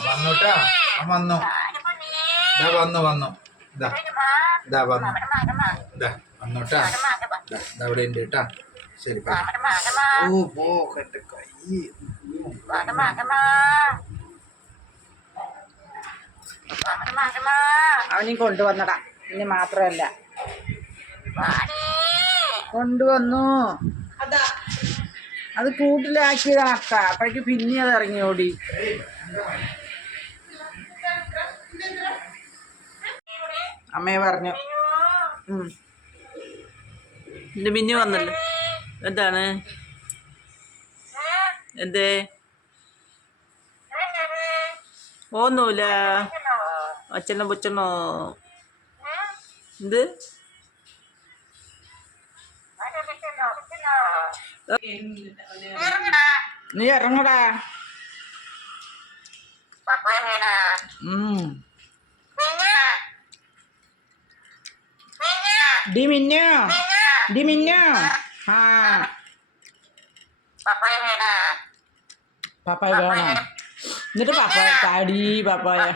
വന്നുട്ടാ. വന്നു. ഇതാ വന്നു വന്നു. ഇതാ ഇതാ വന്നു. ഇതാ വന്നുട്ടാ. ഇതാ ഇതാ ഇവിടെ ഉണ്ട് കേട്ടാ. ശരി ഓ പോ എന്റെ കൈ. അവനെയും കൊണ്ടുവന്നടാ. ഇനി മാത്രമല്ല. കൊണ്ടുവന്നു. അത്. കൂട്ടിലാക്കിയതാണ് അക്ക. അപ്പോഴേക്ക് പിന്നെ അത് ഇറങ്ങി ഓടി അമ്മയെ പറഞ്ഞു. എന്റെ മിന്നു വന്നല്ലോ. എന്താണ്? എന്തേ? ഒന്നുമില്ല അച്ഛനോ പുച്ഛനോ? എന്ത്? നീ ഇറങ്ങടാ. ഉം. ഡി മിന്നു ഡി മിന്നു ആ പപ്പായ വേണോ എന്നിട്ട് പപ്പായ താടി പപ്പായ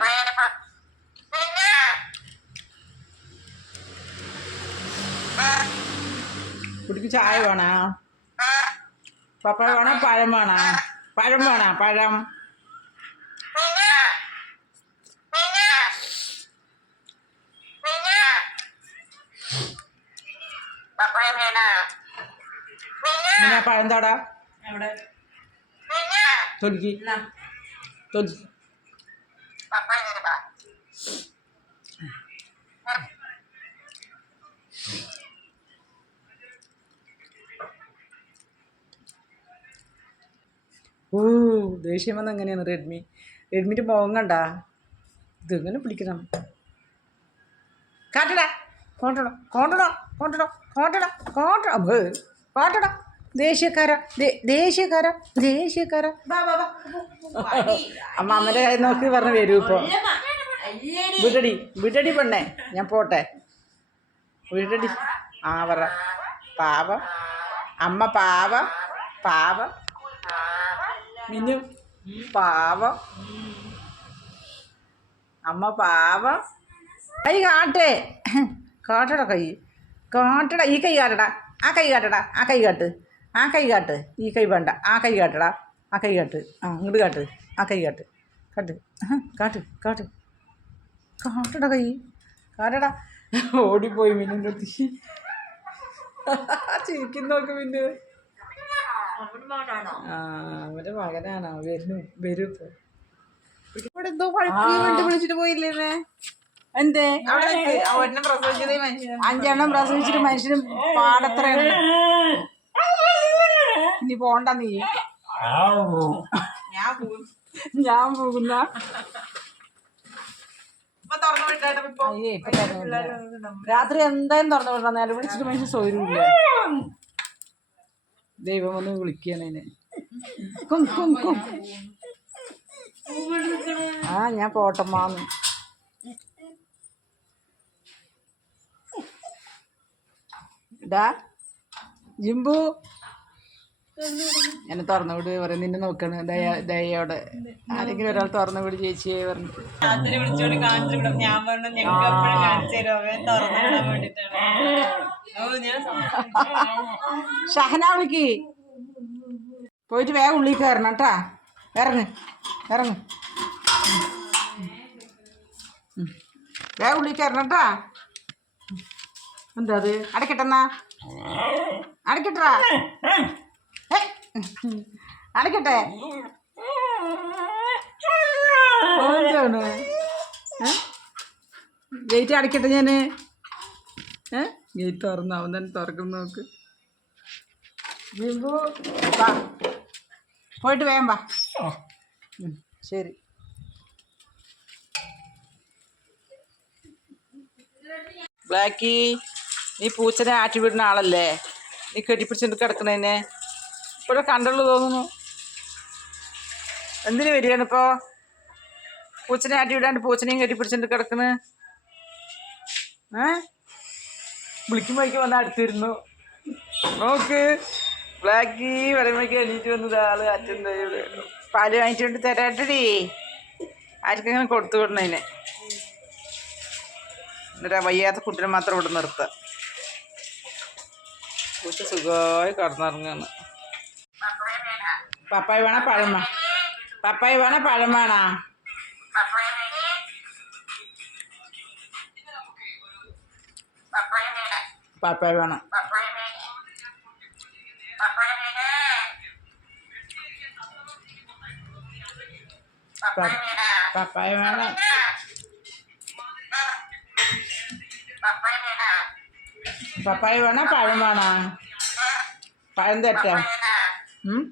കുട്ടിക്ക് ചായ വേണോ പപ്പായ വേണോ പഴം വേണോ പഴം വേണോ പഴം പിന്നെ പഴം താടാ തൊലിക്ക്. തൊലി ഓ ദേഷ്യം വന്ന എങ്ങനെയാണ് റെഡ്മി? റെഡ്മിന്റെ മുഖം കണ്ടാ? ഇതെങ്ങനെ പിടിക്കണം? കാട്ടടാ. കോട്ടട കോട്ടട കോട്ടട കോട്ടട കോട്ടട കോട്ടട ദേഷ്യക്കാര ദേശീയക്കാര ദേഷ്യക്കാര ദേഷ്യക്കാര. അമ്മ അമ്മന്റെ കൈ നോക്കി പറഞ്ഞ് വരൂ ഇപ്പോൾ വിടടി വിടടി പെണ്ണേ ഞാൻ പോട്ടെ. വിടടി. ആ പറ. പാവ. അമ്മ പാവ. പാവ. മിന്നു. പാവ. അമ്മ പാവ. കൈ കാട്ടേ. കാട്ടട കൈ. കാട്ടട ഈ കൈ കാട്ടടാ ആ കൈ കാട്ടടാ ആ കൈ കാട്ട് ആ കൈ കാട്ട് ഈ കൈ വേണ്ട ആ കൈ കാട്ടടാ ആ കൈ കാട്ട് ആ ഇങ്ങോട്ട് കാട്ട് ആ കൈ കാട്ട് കാട്ട് കാട്ട് കാട്ട്. കാട്ടട കൈ കാട്ടടാ. ഓടിപ്പോയി മിന്നിന്റെ അടുത്ത് ചിരിക്കുന്ന നോക്ക് മിന്നു. ആ അവന്റെ മകനാണോ വരുന്നു വരും ഇപ്പോൾ ഇവിടെ എന്തോ പഴുക്ക് വേണ്ടി വിളിച്ചിട്ട് പോയില്ലേ എന്തേ. അഞ്ചെണ്ണം പ്രസവിച്ചിട്ട് മനുഷ്യന് പാടത്ര ഇനി പോണ്ട നീ. ഞാൻ പോകുന്ന. രാത്രി എന്തായാലും തുറന്നു വിടണം. നേരെ വിളിച്ചിട്ട് മനുഷ്യൻ സൗകര്യമില്ല. ദൈവം ഒന്ന് വിളിക്കാനതിന് കും കും കും ആ ഞാൻ പോട്ടമ്മാന്ന്. ഡാ ജിംബു. എന്നെ തുറന്നു വിട് പറയും നിന്നെ നോക്കണ് ദയ ദയോടെ ആരെങ്കിലും ഒരാൾ തുറന്നു വിട് ചേച്ചിയെ പറഞ്ഞു വിളിച്ചോണ്ട് കാണിച്ചു വിടും. ഞാൻ പറഞ്ഞു ഞങ്ങൾക്ക് എപ്പോഴും കാണിച്ചു തരുമോ തുറന്നു വിടാൻ വേണ്ടിട്ടാണ്. ഓ ഞാൻ ഷഹന വിളിക്ക്. പോയിട്ട് വേഗം ഉള്ളിൽ കയറണം കേട്ടാ. ഇറങ്ങ് ഇറങ്ങ്. വേഗം ഉള്ളിൽ കയറണം കേട്ടാ. എന്താ അത് അടക്കട്ടെന്നാ അടക്കട്ടാ. അടക്കട്ടെ എന്താണ് ഗേറ്റ് അടക്കട്ടെ ഞാൻ ഏ? ഗേറ്റ് അവൻ തന്നെ തുറക്കുന്ന നോക്ക്. ബിംബു വാ. പോയിട്ട് വേഗം വാ. ശരി. ബ്ലാക്കി. നീ പൂച്ചനെ ആറ്റി വിടുന്ന ആളല്ലേ? നീ കെട്ടിപ്പിടിച്ചിട്ട് കിടക്കണേനെ. ഇപ്പോഴും കണ്ടുള്ളൂ തോന്നുന്നു. എന്തിനു വരികയാണ് ഇപ്പോൾ പൂച്ചനെ ആറ്റി വിടാണ്ട് പൂച്ചനെയും കെട്ടിപ്പിടിച്ചിട്ട് കിടക്കണ്. ഏ? വിളിക്കുമ്പോഴേക്കും വന്ന് അടുത്തിരുന്നു. നോക്ക്. ബ്ലാക്കി വരുമ്പോഴേക്ക് എണീറ്റ് വന്നത് ആൾ അച്ഛന്റെ പാൽ വാങ്ങിച്ചുകൊണ്ട് തരാട്ടടി. ആർക്കെങ്കിലും കൊടുത്തു വിടണേനെ? എന്നിട്ട് വയ്യാത്ത കുട്ടിനെ മാത്രം ഇവിടെ നിർത്തുക കുട്ടി സുഖമായി കടന്നിറങ്ങാണ്. പപ്പായ വേണ പഴം പപ്പായ വേണ പഴം വേണോ? പപ്പായ വേണം. പപ്പായ വേണം. പപ്പായ വേണോ പഴം വേണോ? പഴം തെറ്റാ ഉം?